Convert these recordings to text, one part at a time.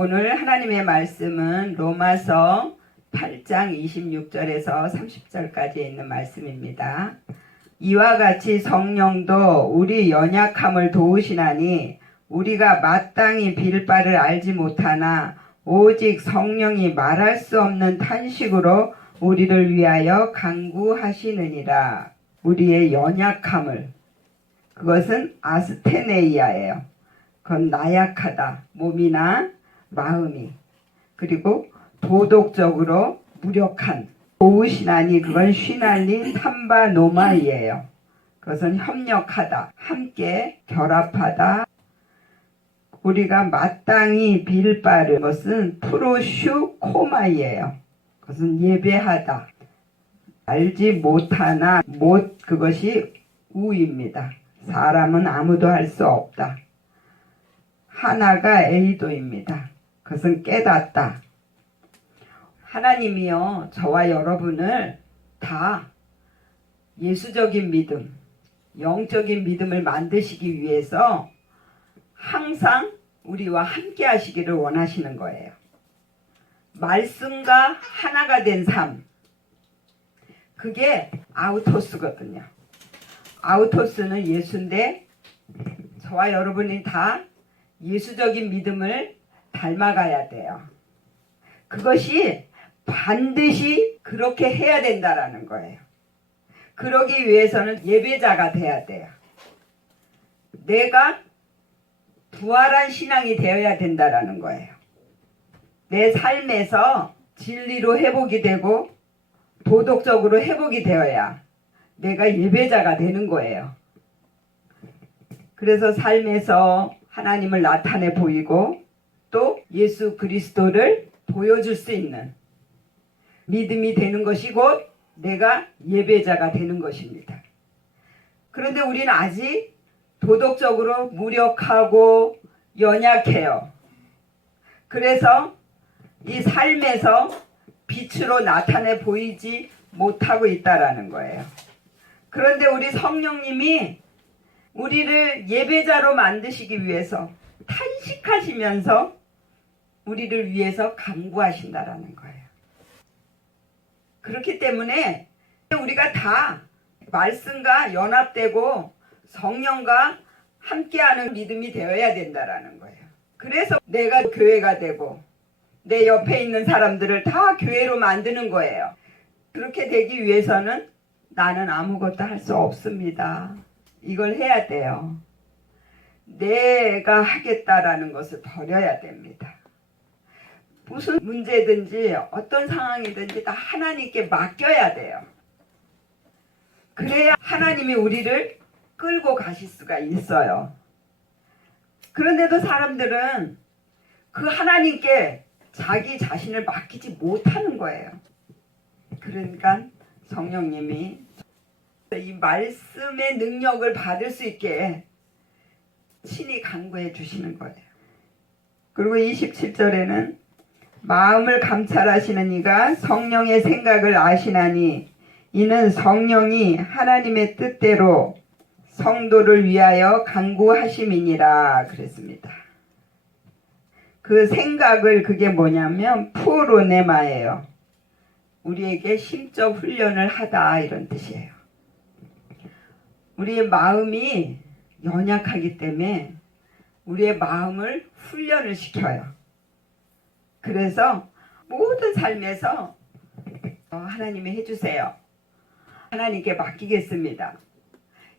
오늘 하나님의 말씀은 로마서 8장 26절에서 30절까지 있는 말씀입니다. 이와 같이 성령도 우리 연약함을 도우시나니 우리가 마땅히 빌 바를 알지 못하나 오직 성령이 말할 수 없는 탄식으로 우리를 위하여 간구하시느니라. 우리의 연약함을 그것은 아스테네이아예요. 그건 나약하다. 몸이나 마음이. 그리고 도덕적으로 무력한. 도우시나니 그건 쉬날린 탐바노마이에요. 그것은 협력하다. 함께 결합하다. 우리가 마땅히 빌 바를 것은 프로슈 코마이에요. 그것은 예배하다. 알지 못하나 못 그것이 우입니다. 사람은 아무도 할 수 없다. 하나가 에이도입니다. 그것은 깨닫다. 하나님이요, 저와 여러분을 다 예수적인 믿음, 영적인 믿음을 만드시기 위해서 항상 우리와 함께 하시기를 원하시는 거예요. 말씀과 하나가 된 삶. 그게 아우토스거든요. 아우토스는 예수인데 저와 여러분이 다 예수적인 믿음을 닮아가야 돼요. 그것이 반드시 그렇게 해야 된다라는 거예요. 그러기 위해서는 예배자가 돼야 돼요. 내가 부활한 신앙이 되어야 된다라는 거예요. 내 삶에서 진리로 회복이 되고 도덕적으로 회복이 되어야 내가 예배자가 되는 거예요. 그래서 삶에서 하나님을 나타내 보이고 또 예수 그리스도를 보여줄 수 있는 믿음이 되는 것이 곧 내가 예배자가 되는 것입니다. 그런데 우리는 아직 도덕적으로 무력하고 연약해요. 그래서 이 삶에서 빛으로 나타내 보이지 못하고 있다라는 거예요. 그런데 우리 성령님이 우리를 예배자로 만드시기 위해서 탄식하시면서 우리를 위해서 강구하신다라는 거예요. 그렇기 때문에 우리가 다 말씀과 연합되고 성령과 함께하는 믿음이 되어야 된다라는 거예요. 그래서 내가 교회가 되고 내 옆에 있는 사람들을 다 교회로 만드는 거예요. 그렇게 되기 위해서는 나는 아무것도 할 수 없습니다. 이걸 해야 돼요. 내가 하겠다라는 것을 버려야 됩니다. 무슨 문제든지 어떤 상황이든지 다 하나님께 맡겨야 돼요. 그래야 하나님이 우리를 끌고 가실 수가 있어요. 그런데도 사람들은 그 하나님께 자기 자신을 맡기지 못하는 거예요. 그러니까 성령님이 이 말씀의 능력을 받을 수 있게 친히 강구해 주시는 거예요. 그리고 27절에는 마음을 감찰하시는 이가 성령의 생각을 아시나니 이는 성령이 하나님의 뜻대로 성도를 위하여 강구하심이니라 그랬습니다. 그 생각을 그게 뭐냐면 푸로네마예요. 우리에게 심적 훈련을 하다 이런 뜻이에요. 우리의 마음이 연약하기 때문에 우리의 마음을 훈련을 시켜요. 그래서 모든 삶에서 어, 하나님이 해주세요. 하나님께 맡기겠습니다.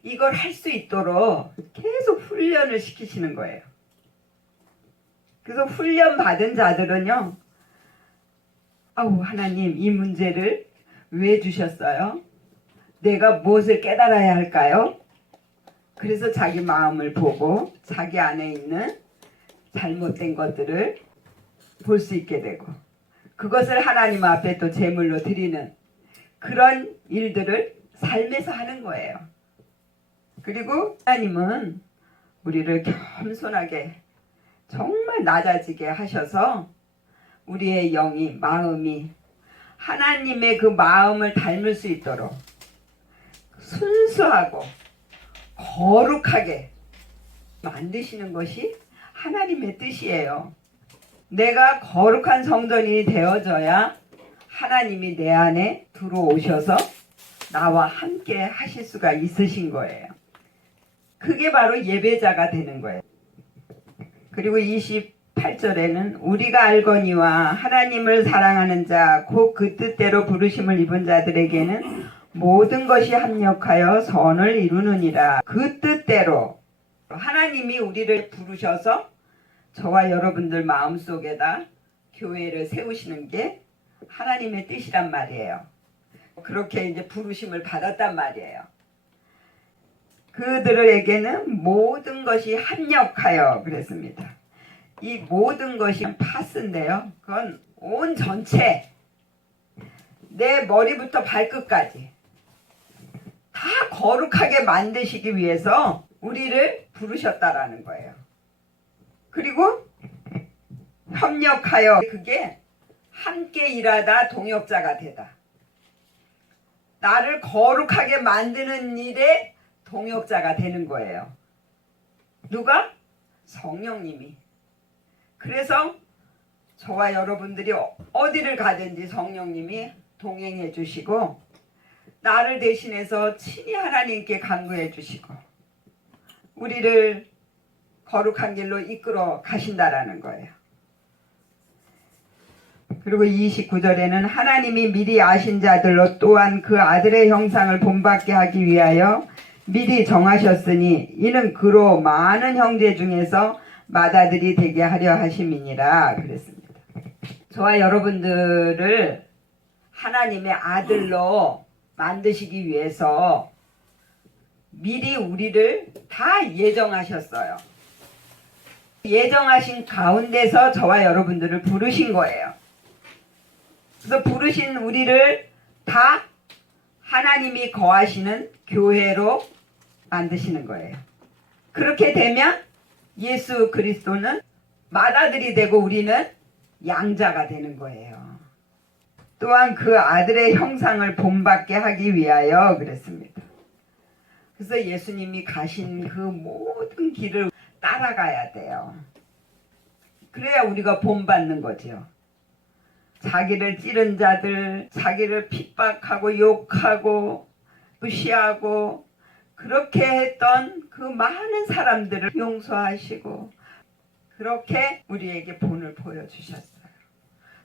이걸 할 수 있도록 계속 훈련을 시키시는 거예요. 그래서 훈련 받은 자들은요, 아우, 하나님, 이 문제를 왜 주셨어요? 내가 무엇을 깨달아야 할까요? 그래서 자기 마음을 보고 자기 안에 있는 잘못된 것들을 볼 수 있게 되고 그것을 하나님 앞에 또 제물로 드리는 그런 일들을 삶에서 하는 거예요. 그리고 하나님은 우리를 겸손하게 정말 낮아지게 하셔서 우리의 영이 마음이 하나님의 그 마음을 닮을 수 있도록 순수하고 거룩하게 만드시는 것이 하나님의 뜻이에요. 내가 거룩한 성전이 되어져야 하나님이 내 안에 들어오셔서 나와 함께 하실 수가 있으신 거예요. 그게 바로 예배자가 되는 거예요. 그리고 28절에는 우리가 알거니와 하나님을 사랑하는 자, 곧 그 뜻대로 부르심을 입은 자들에게는 모든 것이 합력하여 선을 이루느니라. 그 뜻대로 하나님이 우리를 부르셔서 저와 여러분들 마음속에다 교회를 세우시는 게 하나님의 뜻이란 말이에요. 그렇게 이제 부르심을 받았단 말이에요. 그들에게는 모든 것이 합력하여 그랬습니다. 이 모든 것이 파스인데요. 그건 온 전체 내 머리부터 발끝까지 다 거룩하게 만드시기 위해서 우리를 부르셨다라는 거예요. 그리고 협력하여 그게 함께 일하다 동역자가 되다. 나를 거룩하게 만드는 일에 동역자가 되는 거예요. 누가? 성령님이. 그래서 저와 여러분들이 어디를 가든지 성령님이 동행해 주시고 나를 대신해서 친히 하나님께 간구해 주시고 우리를 거룩한 길로 이끌어 가신다라는 거예요. 그리고 29절에는 하나님이 미리 아신 자들로 또한 그 아들의 형상을 본받게 하기 위하여 미리 정하셨으니 이는 그로 많은 형제 중에서 맏아들이 되게 하려 하심이니라 그랬습니다. 저와 여러분들을 하나님의 아들로 만드시기 위해서 미리 우리를 다 예정하셨어요. 예정하신 가운데서 저와 여러분들을 부르신 거예요. 그래서 부르신 우리를 다 하나님이 거하시는 교회로 만드시는 거예요. 그렇게 되면 예수 그리스도는 맏아들이 되고 우리는 양자가 되는 거예요. 또한 그 아들의 형상을 본받게 하기 위하여 그랬습니다. 그래서 예수님이 가신 그 모든 길을 따라가야 돼요. 그래야 우리가 본받는 거죠. 자기를 찌른 자들, 자기를 핍박하고 욕하고 무시하고 그렇게 했던 그 많은 사람들을 용서하시고 그렇게 우리에게 본을 보여주셨어요.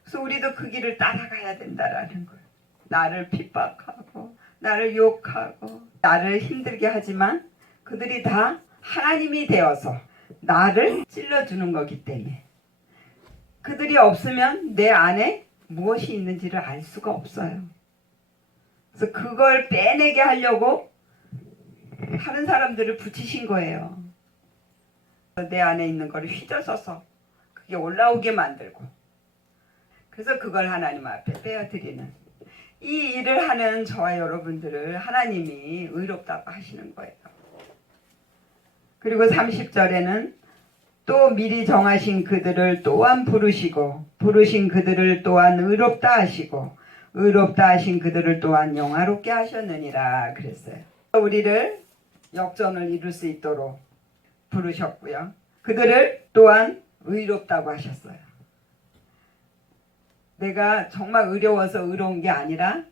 그래서 우리도 그 길을 따라가야 된다라는 거예요. 나를 핍박하고 나를 욕하고 나를 힘들게 하지만 그들이 다 하나님이 되어서 나를 찔러주는 거기 때문에 그들이 없으면 내 안에 무엇이 있는지를 알 수가 없어요. 그래서 그걸 빼내게 하려고 다른 사람들을 붙이신 거예요. 내 안에 있는 걸 휘저어서 그게 올라오게 만들고 그래서 그걸 하나님 앞에 빼어드리는 이 일을 하는 저와 여러분들을 하나님이 의롭다고 하시는 거예요. 그리고 30절에는 또 미리 정하신 그들을 또한 부르시고 부르신 그들을 또한 의롭다 하시고 의롭다 하신 그들을 또한 영화롭게 하셨느니라 그랬어요. 우리를 역전을 이룰 수 있도록 부르셨고요. 그들을 또한 의롭다고 하셨어요. 내가 정말 의로워서 의로운 게 아니라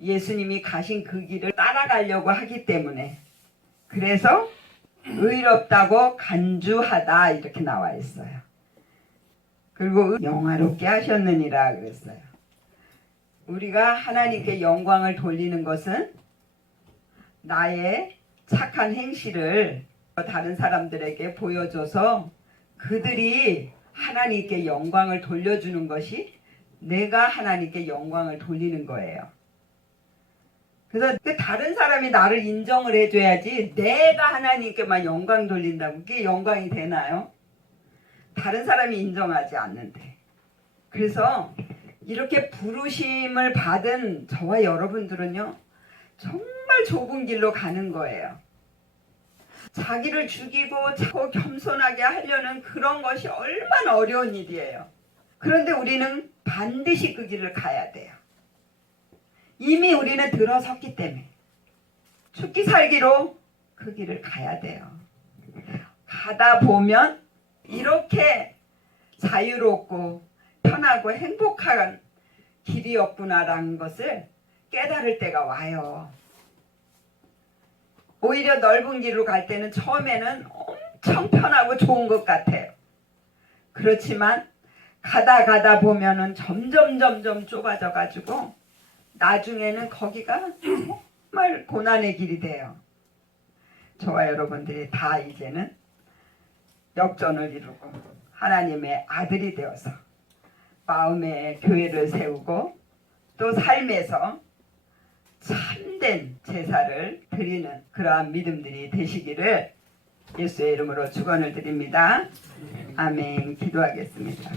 예수님이 가신 그 길을 따라가려고 하기 때문에 그래서 의롭다고 간주하다 이렇게 나와 있어요. 그리고 영화롭게 하셨느니라 그랬어요. 우리가 하나님께 영광을 돌리는 것은 나의 착한 행실을 다른 사람들에게 보여줘서 그들이 하나님께 영광을 돌려주는 것이 내가 하나님께 영광을 돌리는 거예요. 그래서 그 다른 사람이 나를 인정을 해줘야지 내가 하나님께만 영광 돌린다고 그게 영광이 되나요? 다른 사람이 인정하지 않는데. 그래서 이렇게 부르심을 받은 저와 여러분들은요, 정말 좁은 길로 가는 거예요. 자기를 죽이고 자꾸 겸손하게 하려는 그런 것이 얼마나 어려운 일이에요. 그런데 우리는 반드시 그 길을 가야 돼요. 이미 우리는 들어섰기 때문에 죽기 살기로 그 길을 가야 돼요. 가다 보면 이렇게 자유롭고 편하고 행복한 길이었구나라는 것을 깨달을 때가 와요. 오히려 넓은 길로 갈 때는 처음에는 엄청 편하고 좋은 것 같아요. 그렇지만 가다 가다 보면은 점점 점점 좁아져 가지고 나중에는 거기가 정말 고난의 길이 돼요. 저와 여러분들이 다 이제는 역전을 이루고 하나님의 아들이 되어서 마음의 교회를 세우고 또 삶에서 참된 제사를 드리는 그러한 믿음들이 되시기를 예수의 이름으로 축원을 드립니다. 아멘. 기도하겠습니다.